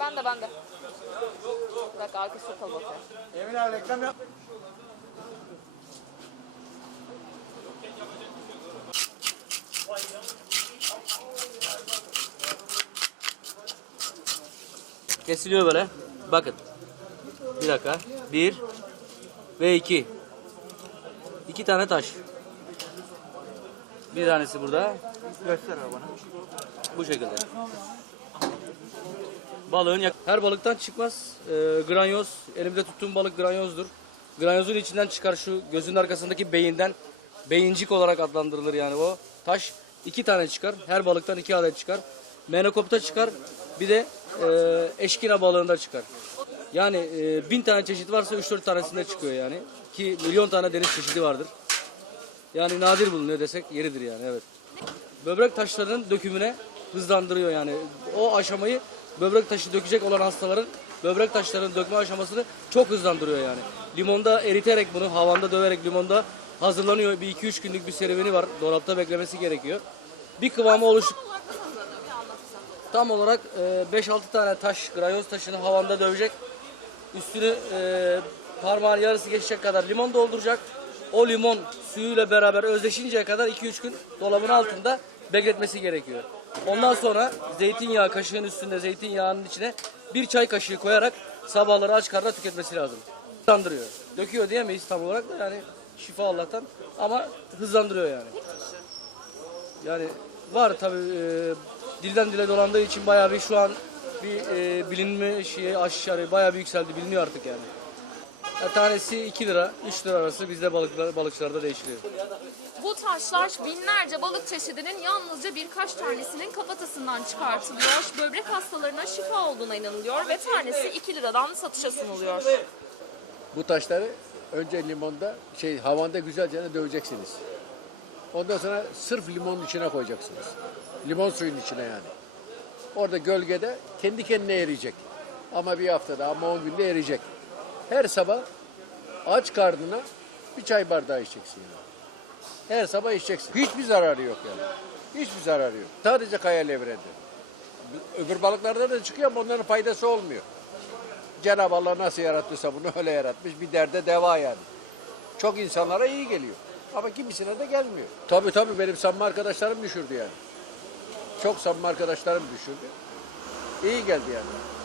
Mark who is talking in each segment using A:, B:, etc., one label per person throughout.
A: Ben de ben de. Bir dakika arka sırtala bakıyorum.
B: Emin abi reklam yap.
C: Kesiliyor böyle. Bakın. Bir dakika. Bir ve iki. İki tane taş. Bir tanesi burada.
B: Göster abi bana.
C: Bu şekilde. Balığın yak- her balıktan çıkmaz. Ee, granyoz, elimde tuttuğum balık granyozdur. Granyozun içinden çıkar şu gözün arkasındaki beyinden. Beyincik olarak adlandırılır yani o. Taş iki tane çıkar. Her balıktan iki adet çıkar. Menekopta çıkar. Bir de e, eşkina balığında çıkar. Yani e, bin tane çeşit varsa 3-4 tanesinde çıkıyor yani. Ki milyon tane deniz çeşidi vardır. Yani nadir bulunuyor desek yeridir yani evet böbrek taşlarının dökümüne hızlandırıyor yani. O aşamayı böbrek taşı dökecek olan hastaların böbrek taşlarının dökme aşamasını çok hızlandırıyor yani. Limonda eriterek bunu havanda döverek limonda hazırlanıyor. Bir 2-3 günlük bir serüveni var. Dolapta beklemesi gerekiyor. Bir kıvamı oluş tam olarak e, 5-6 tane taş, granyoz taşını havanda dövecek. Üstünü e, parmağın yarısı geçecek kadar limon dolduracak. O limon suyuyla beraber özleşinceye kadar 2-3 gün dolabın altında bekletmesi gerekiyor. Ondan sonra zeytinyağı kaşığın üstünde zeytinyağının içine bir çay kaşığı koyarak sabahları aç karnına tüketmesi lazım. Hızlandırıyor. Döküyor diyemeyiz tam olarak da yani şifa Allah'tan ama hızlandırıyor yani. Yani var tabii e, dilden dile dolandığı için bayağı bir şu an bir e, bilinme şeyi aşağı bayağı bir yükseldi biliniyor artık yani. Ya tanesi 2 lira 3 lira arası bizde balıklar, balıkçılarda değişiliyor.
A: Bu taşlar binlerce balık çeşidinin yalnızca birkaç tanesinin kafatasından çıkartılıyor. Böbrek hastalarına şifa olduğuna inanılıyor ve tanesi 2 liradan satışa sunuluyor.
D: Bu taşları önce limonda şey havanda güzelce döveceksiniz. Ondan sonra sırf limonun içine koyacaksınız. Limon suyun içine yani. Orada gölgede kendi kendine eriyecek. Ama bir haftada ama 10 günde eriyecek. Her sabah aç karnına bir çay bardağı içeceksin yani. Her sabah içeceksin. Hiçbir zararı yok yani. Hiçbir zararı yok. Sadece kaya levrede. Öbür balıklarda da çıkıyor ama onların faydası olmuyor. Cenab-ı Allah nasıl yarattıysa bunu öyle yaratmış. Bir derde deva yani. Çok insanlara iyi geliyor. Ama kimisine de gelmiyor. Tabii tabii benim samimi arkadaşlarım düşürdü yani. Çok samimi arkadaşlarım düşürdü. İyi geldi yani.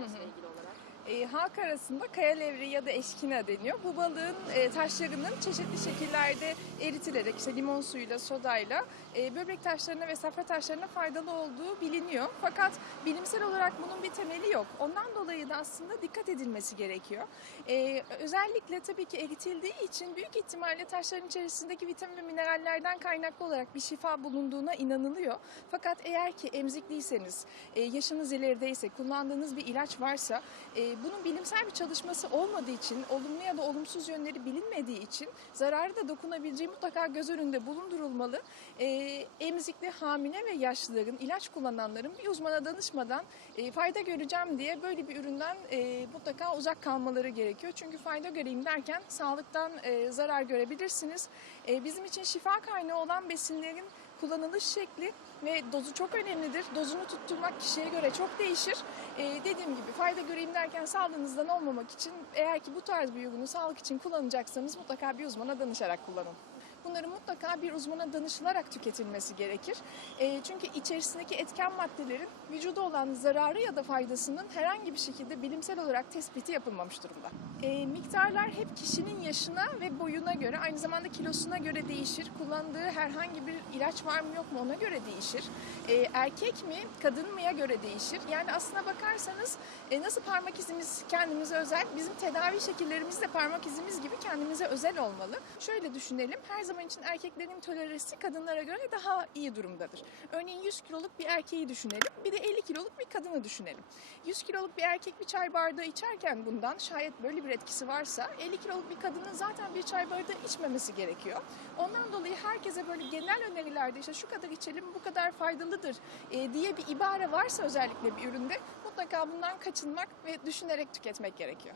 D: çalışmasıyla ilgili olarak?
E: E, halk arasında kaya levri ya da eşkina deniyor. Bu balığın e, taşlarının çeşitli şekillerde eritilerek işte limon suyuyla, sodayla e, böbrek taşlarına ve safra taşlarına faydalı olduğu biliniyor. Fakat bilimsel olarak bunun bir temeli yok. Ondan dolayı da aslında dikkat edilmesi gerekiyor. E, özellikle tabii ki eritildiği için büyük ihtimalle taşların içerisindeki vitamin ve minerallerden kaynaklı olarak bir şifa bulunduğuna inanılıyor. Fakat eğer ki emzikliyseniz, e, yaşınız ilerideyse, kullandığınız bir ilaç varsa e, bunun bilimsel bir çalışması olmadığı için, olumlu ya da olumsuz yönleri bilinmediği için zararı da dokunabileceği mutlaka göz önünde bulundurulmalı. E, emzikli, hamile ve yaşlıların, ilaç kullananların bir uzmana danışmadan e, fayda göreceğim diye böyle bir üründen e, mutlaka uzak kalmaları gerekiyor. Çünkü fayda göreyim derken sağlıktan e, zarar görebilirsiniz. E, bizim için şifa kaynağı olan besinlerin kullanılış şekli ve dozu çok önemlidir. Dozunu tutturmak kişiye göre çok değişir. Ee, dediğim gibi fayda göreyim derken sağlığınızdan olmamak için eğer ki bu tarz bir ürünü sağlık için kullanacaksanız mutlaka bir uzmana danışarak kullanın. Bunların mutlaka bir uzmana danışılarak tüketilmesi gerekir. Ee, çünkü içerisindeki etken maddelerin vücuda olan zararı ya da faydasının herhangi bir şekilde bilimsel olarak tespiti yapılmamış durumda. Ee, miktarlar hep kişinin yaşına ve boyuna göre aynı zamanda kilosuna göre değişir. Kullandığı herhangi bir ilaç var mı yok mu ona göre değişir. Ee, erkek mi kadın mıya göre değişir. Yani aslına bakarsanız e, nasıl parmak izimiz kendimize özel bizim tedavi şekillerimiz de parmak izimiz gibi kendimize özel olmalı. Şöyle düşünelim her zaman için erkeklerin toleresi kadınlara göre daha iyi durumdadır. Örneğin 100 kiloluk bir erkeği düşünelim bir de 50 kiloluk bir kadını düşünelim. 100 kiloluk bir erkek bir çay bardağı içerken bundan şayet böyle bir etkisi varsa 50 kiloluk bir kadının zaten bir çay bardağı içmemesi gerekiyor. Ondan dolayı herkese böyle genel önerilerde işte şu kadar içelim bu kadar faydalıdır e, diye bir ibare varsa özellikle bir üründe mutlaka bundan kaçınmak ve düşünerek tüketmek gerekiyor.